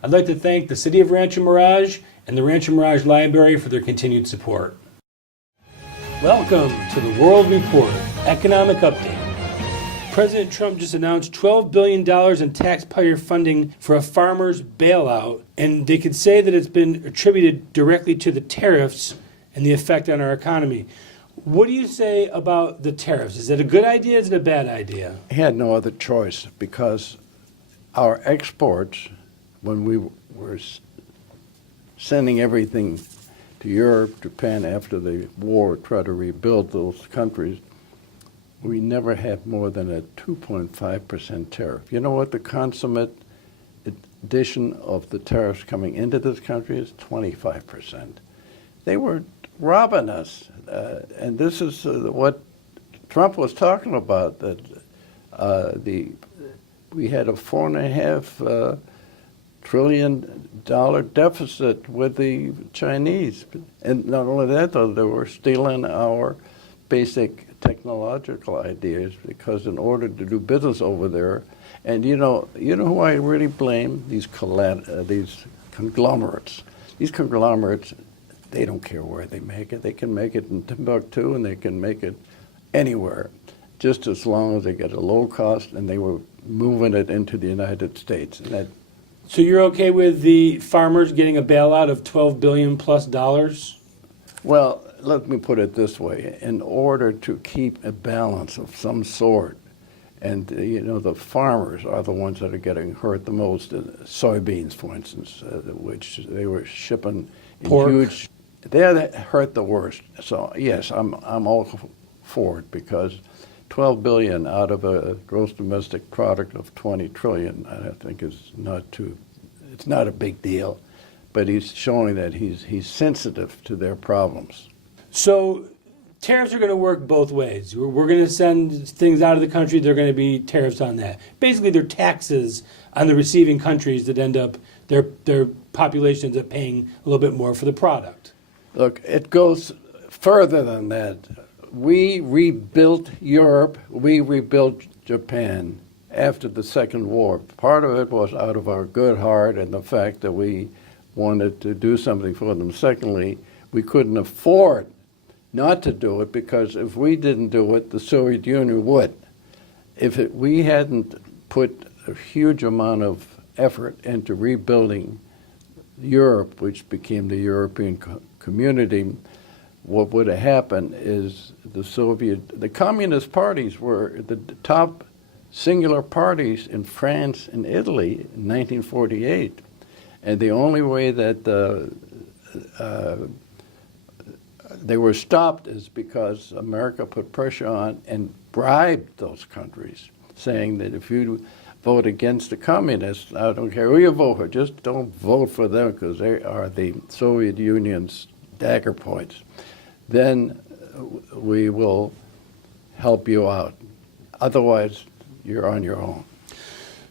I'd like to thank the City of Rancho Mirage and the Rancho Mirage Library for their continued support. Welcome to the World Report Economic Update. President Trump just announced $12 billion in taxpayer funding for a farmer's bailout, and they could say that it's been attributed directly to the tariffs and the effect on our economy. What do you say about the tariffs? Is it a good idea? Is it a bad idea? He had no other choice because our exports, when we were sending everything to Europe, Japan after the war, try to rebuild those countries, we never had more than a 2.5% tariff. You know what the consummate addition of the tariffs coming into this country is? 25%. They were robbing us, and this is what Trump was talking about, that we had a $4.5 trillion deficit with the Chinese. And not only that, though, they were stealing our basic technological ideas, because in order to do business over there, and you know who I really blame? These conglomerates. These conglomerates, they don't care where they make it. They can make it in Timbuktu and they can make it anywhere, just as long as they get a low cost, and they were moving it into the United States. And that, so you're okay with the farmers getting a bailout of $12 billion plus dollars? well, let me put it this way. In order to keep a balance of some sort, and the farmers are the ones that are getting hurt the most. Soybeans, for instance, which they were shipping in Pork. huge. They're hurt the worst. So yes, I'm all for it, because 12 billion out of a gross domestic product of 20 trillion, I think is not too. It's not a big deal, but he's showing that he's sensitive to their problems. So tariffs are going to work both ways. We're going to send things out of the country. There are going to be tariffs on that. Basically, they're taxes on the receiving countries that end up, their population ends up paying a little bit more for the product. Look, it goes further than that. We rebuilt Europe. We rebuilt Japan after the Second War. Part of it was out of our good heart and the fact that we wanted to do something for them. Secondly, we couldn't afford not to do it, because if we didn't do it, the Soviet Union would. We hadn't put a huge amount of effort into rebuilding Europe, which became the European community, what would have happened is the communist parties were the top singular parties in France and Italy in 1948. And the only way that they were stopped is because America put pressure on and bribed those countries, saying that if you vote against the communists, I don't care who you vote for, just don't vote for them, because they are the Soviet Union's dagger points. Then we will help you out. Otherwise, you're on your own.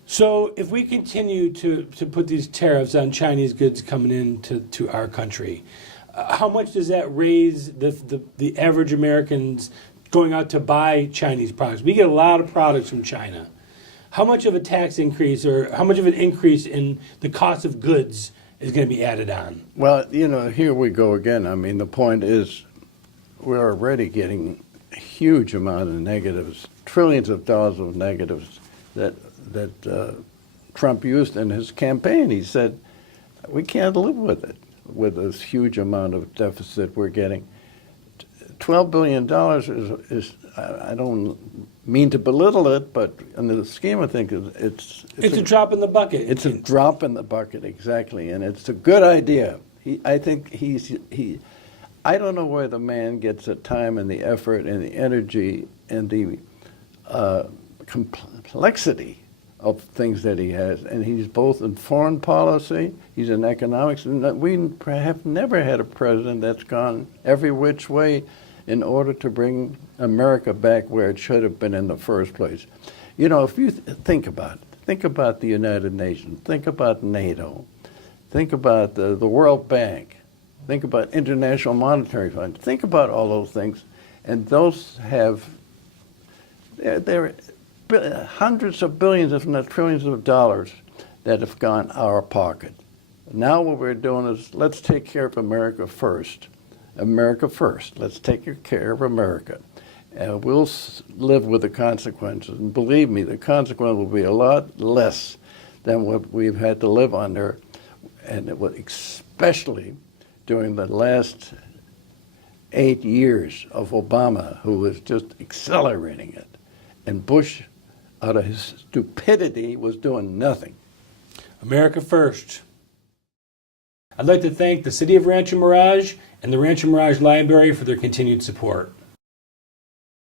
So if we continue to put these tariffs on Chinese goods coming into our country, how much does that raise the average Americans going out to buy Chinese products? We get a lot of products from China. How much of a tax increase, or how much of an increase in the cost of goods is going to be added on? Well, here we go again. I mean, the point is we're already getting a huge amount of negatives, trillions of dollars of negatives that Trump used in his campaign. He said, we can't live with it, with this huge amount of deficit we're getting. $12 billion is I don't mean to belittle it, but in the scheme of things, it's a drop in the bucket. It's a drop in the bucket, exactly, and it's a good idea. I think I don't know where the man gets the time and the effort and the energy and the complexity of things that he has, and he's both in foreign policy, he's in economics, and we have never had a president that's gone every which way in order to bring America back where it should have been in the first place. If you think about the United Nations, think about NATO, think about the World Bank, think about International Monetary Fund, think about all those things, and those have, they're hundreds of billions, if not trillions of dollars that have gone our pocket. Now what we're doing is let's take care of America first. America first. Let's take care of America. And we'll live with the consequences. And believe me, the consequence will be a lot less than what we've had to live under, and it was especially during the last 8 years of Obama, who was just accelerating it. And Bush, out of his stupidity, was doing nothing. America first. I'd like to thank the City of Rancho Mirage and the Rancho Mirage Library for their continued support.